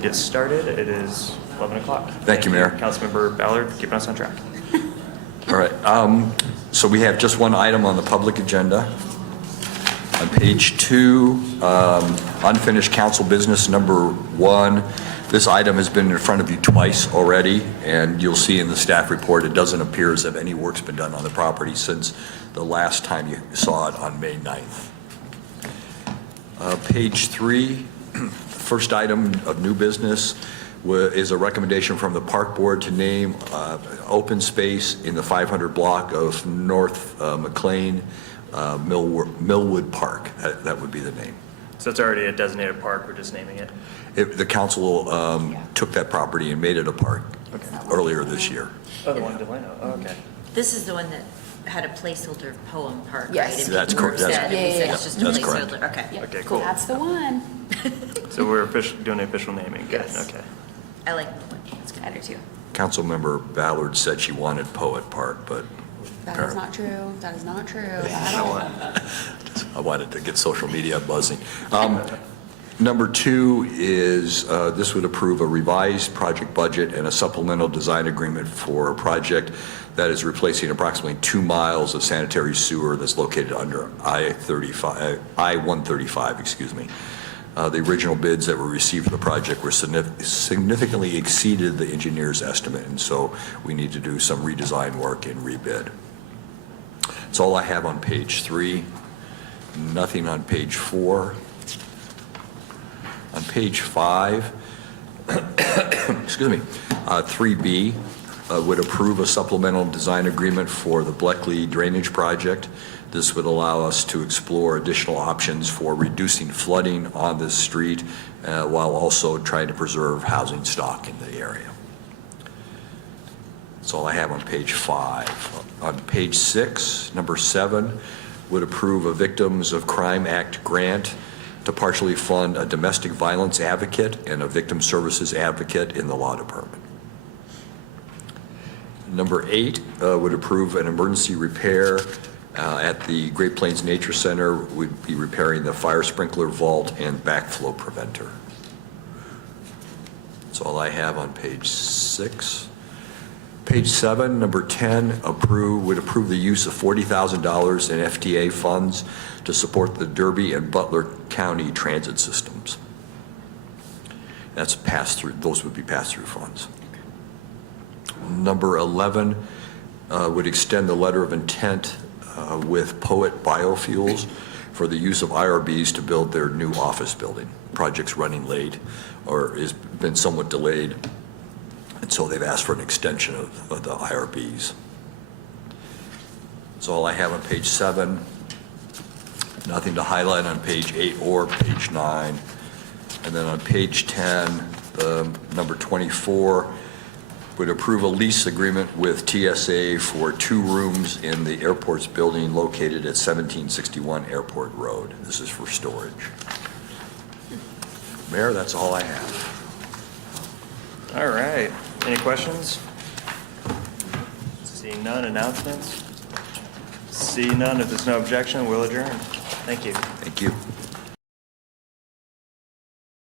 Get started. It is 11 o'clock. Thank you, Mayor. Councilmember Ballard, keeping us on track. All right, so we have just one item on the public agenda. On page 2, unfinished council business number 1. This item has been in front of you twice already, and you'll see in the staff report it doesn't appear as if any work's been done on the property since the last time you saw it on May 9th. Page 3. First item of new business is a recommendation from the Park Board to name open space in the 500 block of North McLean Millwood Park. That would be the name. So it's already a designated park. We're just naming it. The council took that property and made it a park earlier this year. Oh, the one in Delano. Oh, okay. This is the one that had a placeholder poem park, Yes. right? And That's people correct. said That's- it was Yeah. it's just a That's placeholder. correct. Okay. Okay, cool. That's the one. So we're doing official naming. Good. Yes. Okay. I like that one. It's good. I do too. Councilmember Ballard said she wanted Poet Park, but That is not true. That is not true at No all. one. I wanted to get social media buzzing. Number 2 is this would approve a revised project budget and a supplemental design agreement for a project that is replacing approximately 2 miles of sanitary sewer that's located under I-135, excuse me. The original bids that were received for the project were significantly exceeded the engineer's estimate, and so we need to do some redesign work and rebid. That's all I have on page 3. Nothing on page 4. On page 5, excuse me, 3B would approve a supplemental design agreement for the Bleckley Drainage Project. This would allow us to explore additional options for reducing flooding on this street while also trying to preserve housing stock in the area. That's all I have on page 5. On page 6, number 7, would approve a Victims of Crime Act grant to partially fund a domestic violence advocate and a victim services advocate in the law department. Number 8 would approve an emergency repair at the Great Plains Nature Center. Would be repairing the fire sprinkler vault and backflow preventer. That's all I have on page 6. Page 7, number 10, would approve the use of $40,000 in FTA funds to support the Derby and Butler County transit systems. That's pass-through, those would be pass-through funds. Number 11 would extend the letter of intent with Poet Biofuels for the use of IRBs to build their new office building. Project's running late or has been somewhat delayed. And so they've asked for an extension of the IRBs. That's all I have on page 7. Nothing to highlight on page 8 or page 9. And then on page 10, number 24, would approve a lease agreement with TSA for 2 rooms in the airport's building located at 1761 Airport Road. This is for storage. Mayor, that's all I have. All right. Any questions? Seeing none. Announcements? See none. If there's no objection, we'll adjourn. Thank you. Thank you.